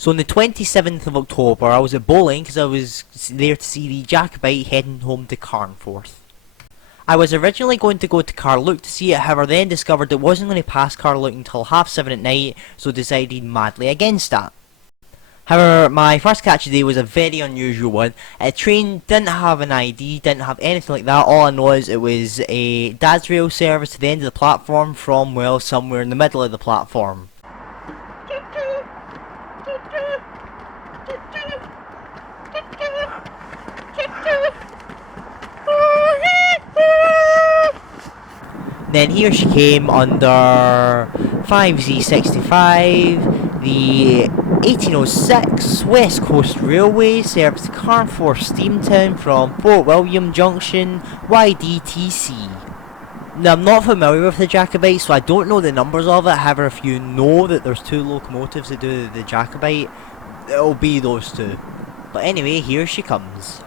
So on the 27th of October, I was at bowling because I was there to see the Jacobite heading home to Carnforth. I was originally going to go to Carluke to see it, however then discovered it wasn't going to pass Carluke until 7:30 at night, so decided madly against that. However, my first catch of the day was a very unusual one. A train didn't have an ID, didn't have anything like that. All I know is it was a dad's rail service to the end of the platform from, well, somewhere in the middle of the platform. Then here she came under 5Z65, the 1806 West Coast Railway serves Carnforth Steamtown from Fort William Junction, YDTC. Now I'm not familiar with the Jacobite, so I don't know the numbers of it. However, if you know that there's two locomotives that do the Jacobite, it'll be those two. But anyway, here she comes.